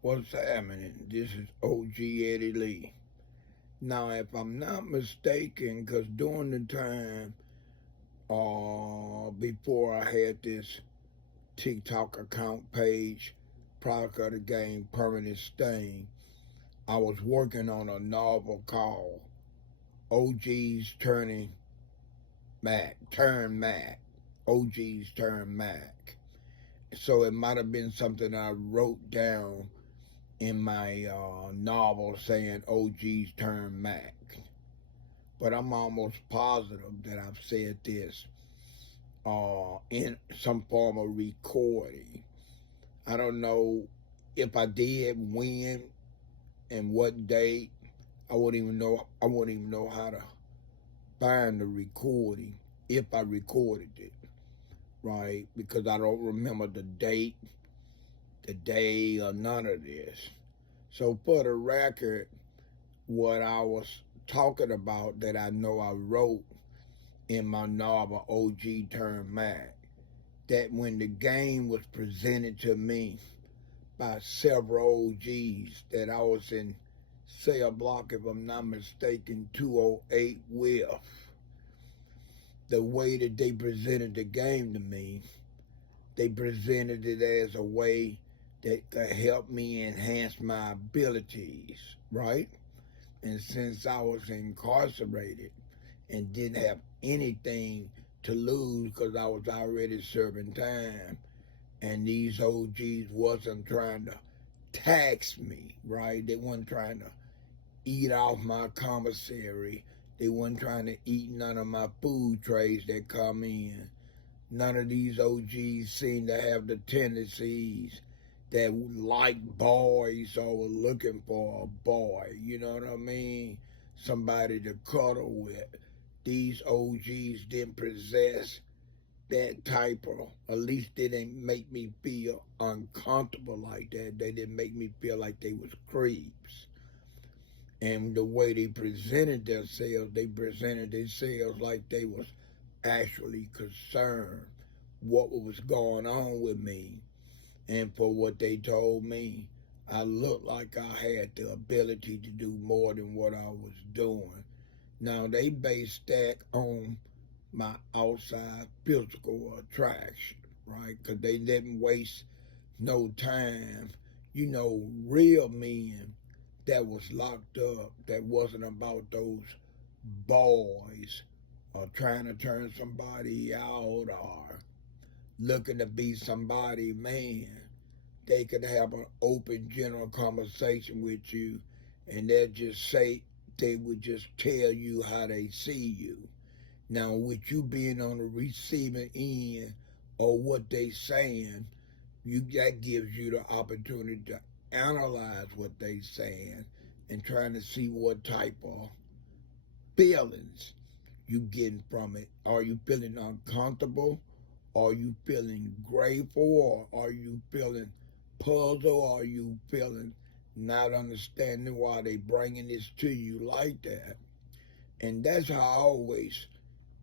What's happening? This is OG Eddie Lee. Now, if I'm not mistaken, because during the time before I had this TikTok account page, Product of the Game Permanent Stain, I was working on a novel called OG's Turn Mac. OG's Turn Mac. So it might have been something I wrote down in my novel saying OG's Turn Mac. But I'm almost positive that I've said this in some form of recording. I don't know if I did, when, and what date. I wouldn't even know. I wouldn't even know how to find the recording if I recorded it, right? Because I don't remember the date, the day, or none of this. So for the record, what I was talking about that I know I wrote in my novel OG Turn Mac, that when the game was presented to me by several OGs that I was in cell block, if I'm not mistaken, 208 with, the way that they presented the game to me, they presented it as a way that could help me enhance my abilities, right? And since I was incarcerated and didn't have anything to lose because I was already serving time, and these OGs wasn't trying to tax me, right? They weren't trying to eat off my commissary. They weren't trying to eat none of my food trays that come in. None of these OGs seem to have the tendencies that like boys or were looking for a boy. You know what I mean? Somebody to cuddle with. These OGs didn't possess that type of, at least they didn't make me feel uncomfortable like that. They didn't make me feel like they was creeps. And the way they presented themselves like they was actually concerned what was going on with me. And for what they told me, I looked like I had the ability to do more than what I was doing. Now, they based that on my outside physical attraction, right? Because they didn't waste no time. You know, real men that was locked up, that wasn't about those boys or trying to turn somebody out or looking to be somebody, man. They could have an open general conversation with you, and they would just tell you how they see you. Now, with you being on the receiving end of what they saying, that gives you the opportunity to analyze what they saying and trying to see what type of feelings you getting from it. Are you feeling uncomfortable? Are you feeling grateful? Or are you feeling puzzled? Are you feeling not understanding why they bringing this to you like that? And that's how I always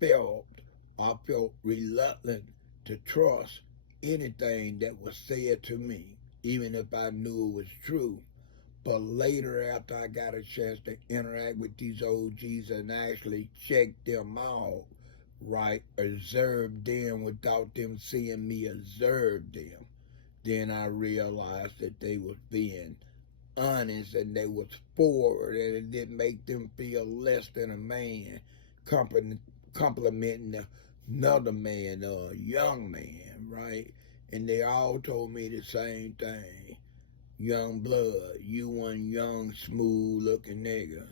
felt. I felt reluctant to trust anything that was said to me, even if I knew it was true. But later, after I got a chance to interact with these OGs and actually check them out, right, observe them without them seeing me observe them, then I realized that they was being honest and they was forward, and it didn't make them feel less than a man complimenting another man or a young man, right? And they all told me the same thing. Young blood, you one young, smooth looking nigga.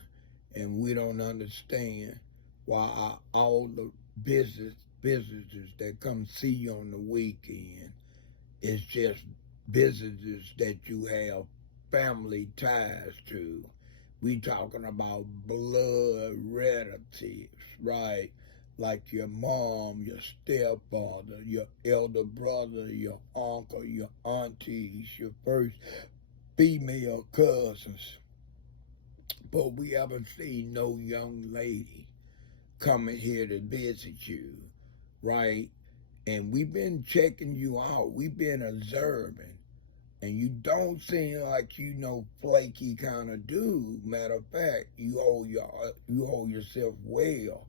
And we don't understand why all the visitors that come see you on the weekend is just visitors that you have family ties to. We talking about blood relatives, right? Like your mom, your stepfather, your elder brother, your uncle, your aunties, your first female cousins. But we haven't seen no young lady coming here to visit you, right? And we've been checking you out. We've been observing. And you don't seem like flaky kind of dude. Matter of fact, you hold yourself well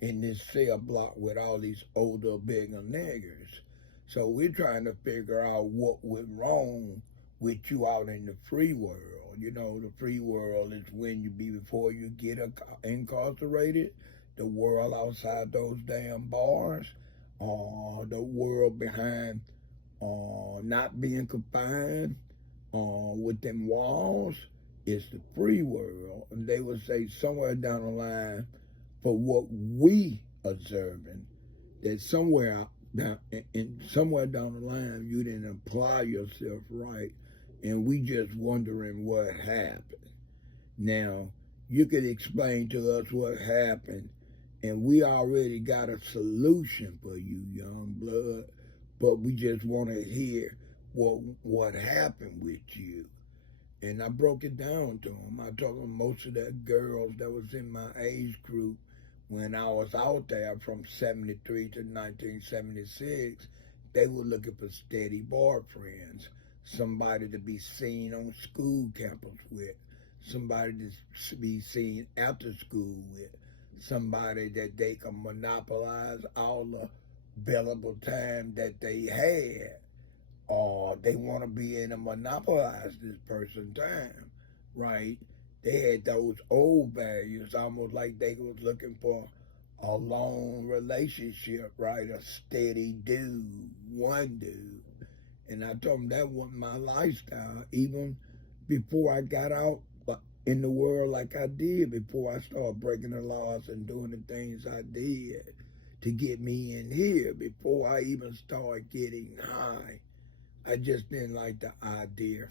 in this cell block with all these older, bigger niggers. So we're trying to figure out what went wrong with you out in the free world. The free world is when you be before you get incarcerated, the world outside those damn bars, or the world behind not being confined within walls is the free world. And they would say somewhere down the line, for what we observing, that somewhere down the line you didn't apply yourself right, and we just wondering what happened. Now, you could explain to us what happened, and we already got a solution for you, young blood, but we just want to hear what happened with you. And I broke it down to them. I told them most of the girls that was in my age group when I was out there from 73 to 1976, they were looking for steady boyfriends, somebody to be seen on school campus with, somebody to be seen after school with, somebody that they can monopolize all the available time that they had, or they want to be in a monopolize this person's time, right? They had those old values, almost like they was looking for a long relationship, right? A steady dude, one dude. And I told them that wasn't my lifestyle, even before I got out in the world like I did, before I started breaking the laws and doing the things I did to get me in here, before I even started getting high. I just didn't like the idea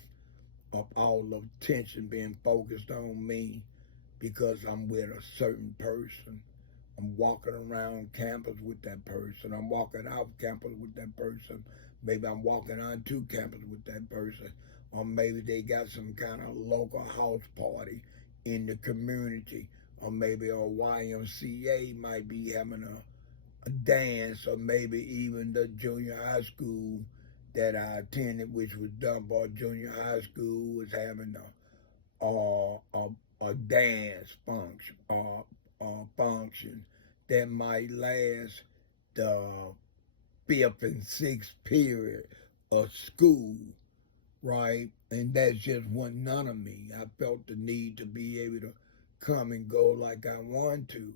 of all the attention being focused on me because I'm with a certain person. I'm walking around campus with that person. I'm walking off campus with that person. Maybe I'm walking on to campus with that person. Or maybe they got some kind of local house party in the community. Or maybe a YMCA might be having a dance, or maybe even the junior high school that I attended, which was Dunbar Junior High School, was having a dance function that might last the fifth and sixth period of school, right? And that just wasn't none of me. I felt the need to be able to come and go like I want to.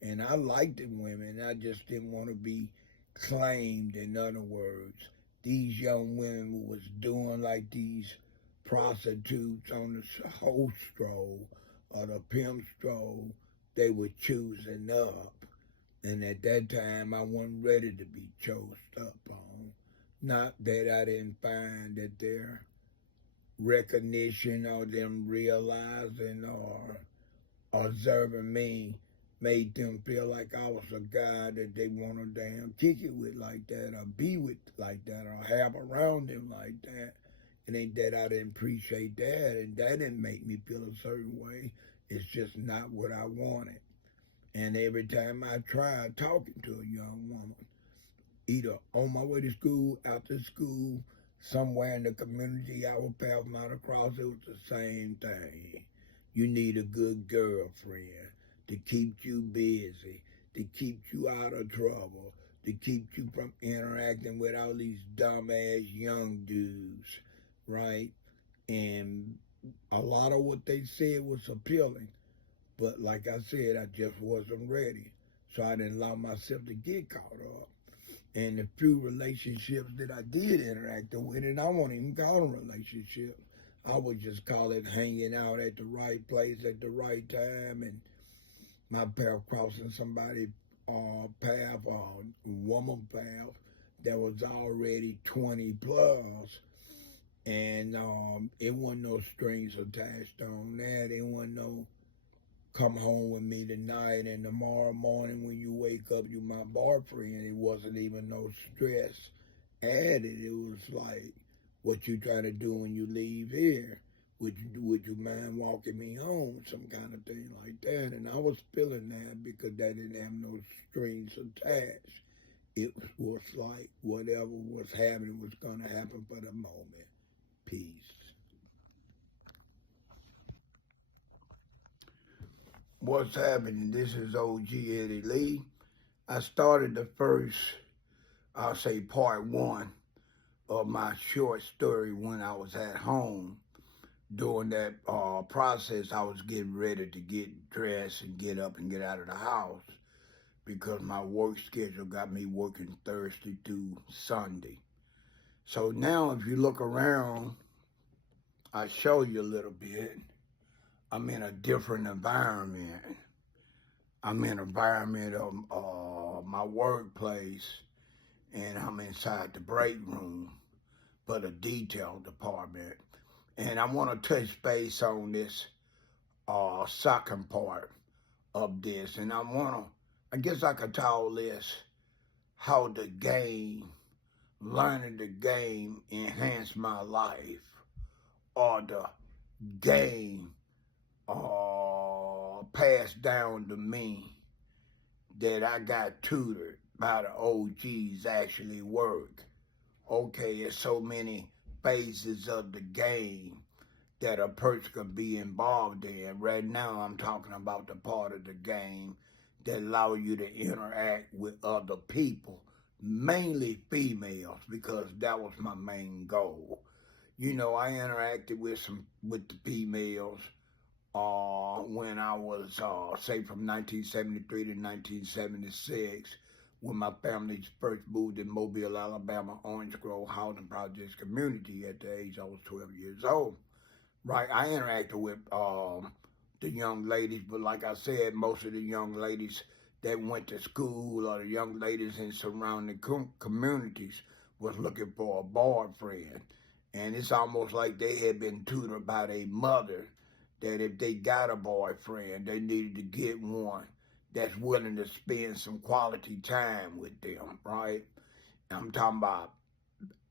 And I liked the women. I just didn't want to be claimed, in other words. These young women was doing like these prostitutes on the hoe stroll or the pimp stroll. They were choosing up. And at that time, I wasn't ready to be chosen up on. Not that I didn't find that their recognition or them realizing or observing me made them feel like I was a guy that they want to damn kick it with like that, or be with like that, or have around them like that. It ain't that I didn't appreciate that, and that didn't make me feel a certain way. It's just not what I wanted. And every time I tried talking to a young woman, either on my way to school, after school, somewhere in the community I would pass out across, it was the same thing. You need a good girlfriend to keep you busy, to keep you out of trouble, to keep you from interacting with all these dumbass young dudes, right? And a lot of what they said was appealing, but like I said, I just wasn't ready. So I didn't allow myself to get caught up. And the few relationships that I did interact with, and I won't even call them relationships, I would just call it hanging out at the right place at the right time, and my path crossing somebody's path or woman path that was already 20 plus, and it wasn't no strings attached on that. It wasn't no come home with me tonight and tomorrow morning when you wake up you my boyfriend. It wasn't even no stress added. It was like, what you trying to do when you leave here? Would you mind walking me home? Some kind of thing like that. And I was feeling that because that didn't have no strings attached. It was like whatever was happening was going to happen for the moment. Peace. What's happening? This is OG Eddie Lee. I started the first, I'll say part one of my short story when I was at home. During that process, I was getting ready to get dressed and get up and get out of the house because my work schedule got me working Thursday through Sunday. So now if you look around, I show you a little bit. I'm in a different environment. I'm in an environment of my workplace, and I'm inside the break room for the detail department. And I want to touch base on this second part of this. And I guess I could call this how the game, learning the game enhanced my life, or the game passed down to me that I got tutored by the OGs actually work. Okay, there's so many phases of the game that a person could be involved in. Right now, I'm talking about the part of the game that allow you to interact with other people, mainly females, because that was my main goal. You know, I interacted with the females when I was, say, from 1973 to 1976, when my family first moved in Mobile, Alabama, Orange Grove Housing Projects community at the age I was 12 years old. Right, I interacted with the young ladies, but like I said, most of the young ladies that went to school or the young ladies in surrounding communities was looking for a boyfriend. And it's almost like they had been tutored by their mother that if they got a boyfriend, they needed to get one that's willing to spend some quality time with them, right? I'm talking about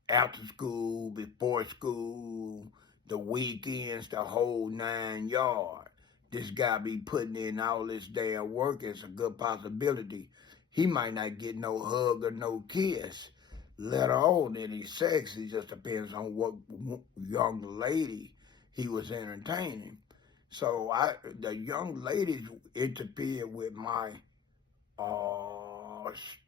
after school, before school, the weekends, the whole 9 yards. This guy be putting in all this damn work. It's a good possibility he might not get no hug or no kiss, let alone any sex. It just depends on what young lady he was entertaining. So the young ladies interfered with my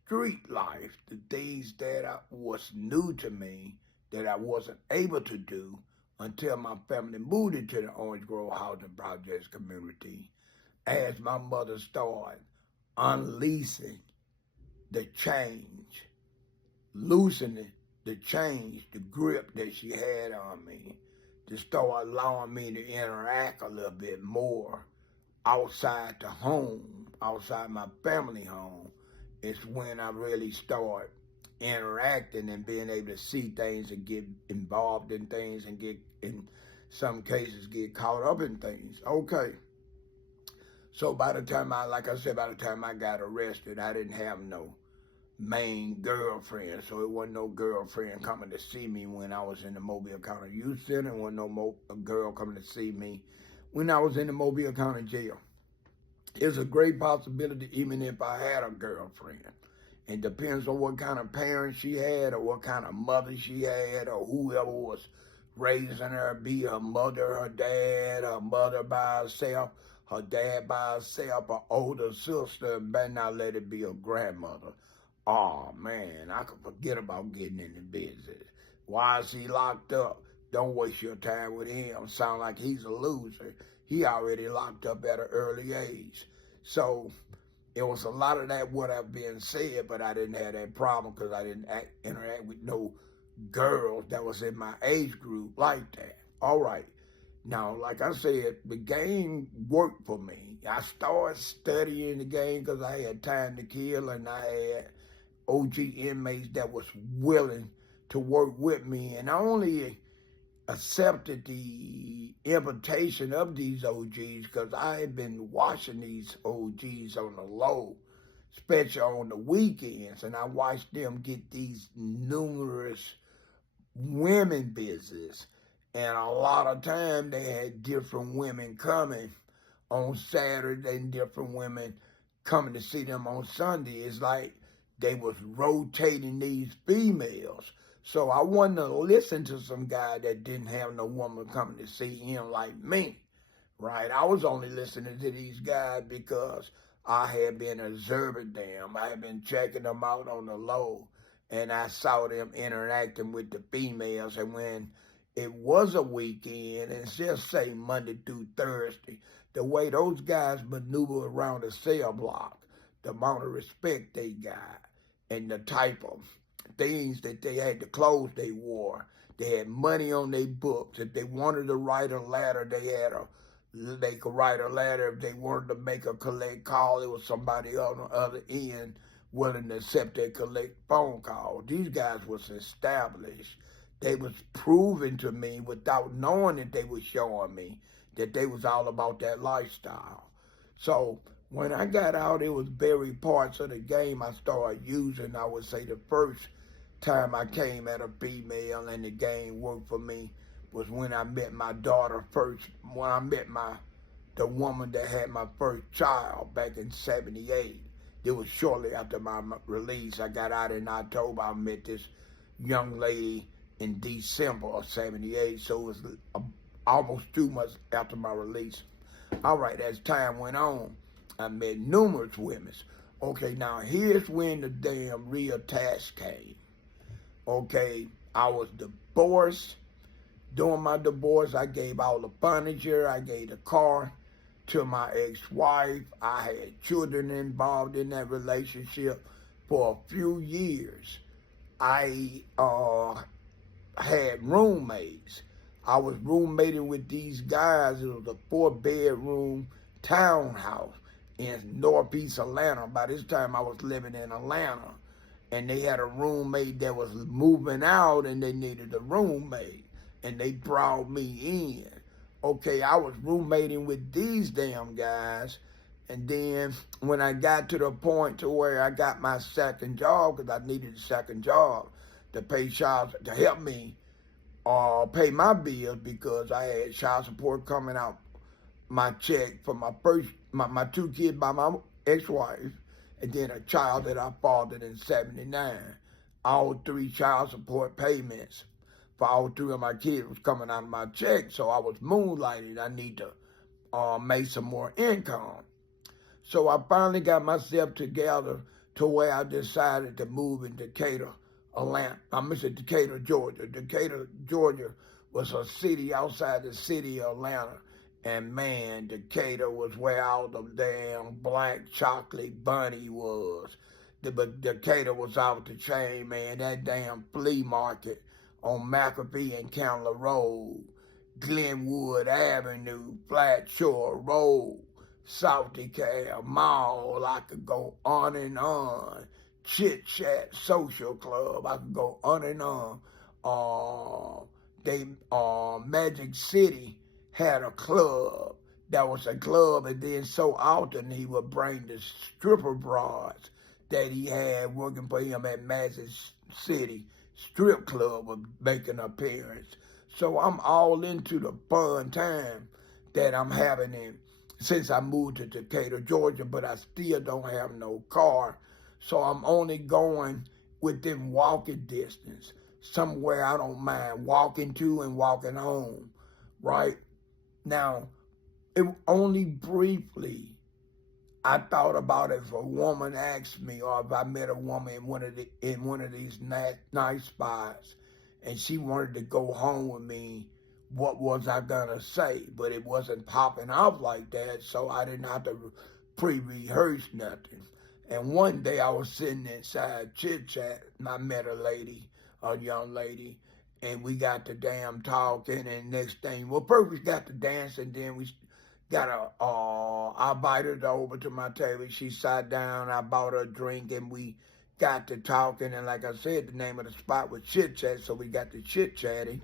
street life, the things that was new to me that I wasn't able to do until my family moved into the Orange Grove Housing Projects community. As my mother started unleashing the change, loosening the change, the grip that she had on me, to start allowing me to interact a little bit more outside the home, outside my family home, is when I really start interacting and being able to see things and get involved in things and get, in some cases, get caught up in things. Okay. So by the time I got arrested, I didn't have no main girlfriend. So it wasn't no girlfriend coming to see me when I was in the Mobile County Youth Center. It wasn't no girl coming to see me when I was in the Mobile County Jail. It's a great possibility even if I had a girlfriend. It depends on what kind of parents she had or what kind of mother she had or whoever was raising her, be her mother, her dad, her mother by herself, her dad by herself, her older sister, and better not let it be her grandmother. Oh, man, I could forget about getting into business. Why is he locked up? Don't waste your time with him. Sound like he's a loser. He already locked up at an early age. So it was a lot of that what I've been said, but I didn't have that problem because I didn't interact with no girls that was in my age group like that. All right. Now, like I said, the game worked for me. I started studying the game because I had time to kill, and I had OG inmates that was willing to work with me. And I only accepted the invitation of these OGs because I had been watching these OGs on the low, especially on the weekends, and I watched them get these numerous women business. And a lot of time they had different women coming on Saturday and different women coming to see them on Sunday. It's like they was rotating these females. So I wanted to listen to some guy that didn't have no woman coming to see him like me, right? I was only listening to these guys because I had been observing them. I had been checking them out on the low, and I saw them interacting with the females. And when it was a weekend, and just say Monday through Thursday, the way those guys maneuver around the cell block, the amount of respect they got, and the type of things that they had, the clothes they wore, they had money on their books. If they wanted to write a letter, they could write a letter. If they wanted to make a collect call, it was somebody on the other end willing to accept their collect phone call. These guys was established. They was proven to me without knowing that they was showing me that they was all about that lifestyle. So when I got out, it was very parts of the game I started using. I would say the first time I came at a female and the game worked for me was when I met my daughter first, when I met the woman that had my first child back in '78. It was shortly after my release. I got out in October. I met this young lady in December of '78, so it was almost 2 months after my release. All right, as time went on, I met numerous women. Okay, now here's when the damn real task came. Okay, I was divorced. During my divorce, I gave all the furniture, I gave the car to my ex-wife. I had children involved in that relationship for a few years. I had roommates. I was roommating with these guys. It was a 4-bedroom townhouse in Northeast Atlanta. By this time, I was living in Atlanta. And they had a roommate that was moving out, and they needed a roommate. And they brought me in. Okay, I was roommating with these damn guys. And then when I got to the point to where I got my second job, because I needed a second job to pay child, to help me pay my bills, because I had child support coming out my check for my 2 kids by my ex-wife, and then a child that I fathered in '79. All 3 child support payments for all 3 of my kids was coming out of my check, so I was moonlighting. I need to make some more income. So I finally got myself together to where I decided to move in Decatur, Georgia. Decatur, Georgia was a city outside the city of Atlanta. And man, Decatur was where all the damn black chocolate bunny was. But Decatur was off the chain, man. That damn flea market on McAfee and Candler Road, Glenwood Avenue, Flat Shore Road, South Decatur Mall. I could go on and on. Chit Chat Social Club. I could go on and on. Magic City had a club that was a club, and then so often he would bring the stripper broads that he had working for him at Magic City Strip Club would make an appearance. So I'm all into the fun time that I'm having since I moved to Decatur, Georgia, but I still don't have no car. So I'm only going within walking distance, somewhere I don't mind walking to and walking home, right? Now, it only briefly I thought about it if a woman asked me, or if I met a woman in one of these nice spots, and she wanted to go home with me, what was I gonna say? But it wasn't popping off like that, so I didn't have to pre-rehearse nothing. And one day I was sitting inside Chit Chat, and I met a young lady, and we got to damn talking, and next thing, well, first we got to dance, and then we got I invited her over to my table. She sat down, I bought her a drink, and we got to talking, and like I said, the name of the spot was Chit Chat, so we got to chit-chatting,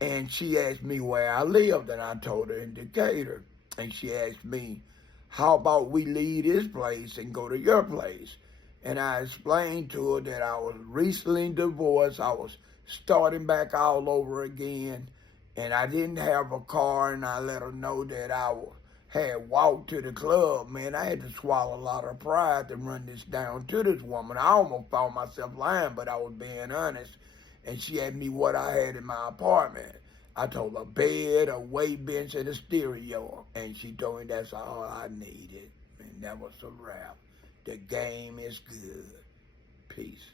and she asked me where I lived, and I told her in Decatur, and she asked me, how about we leave this place and go to your place? And I explained to her that I was recently divorced, I was starting back all over again, and I didn't have a car, and I let her know that I had walked to the club. Man, I had to swallow a lot of pride to run this down to this woman. I almost found myself lying, but I was being honest. And she asked me what I had in my apartment. I told her a bed, a weight bench, and a stereo. And she told me that's all I needed. And that was a wrap. The game is good. Peace.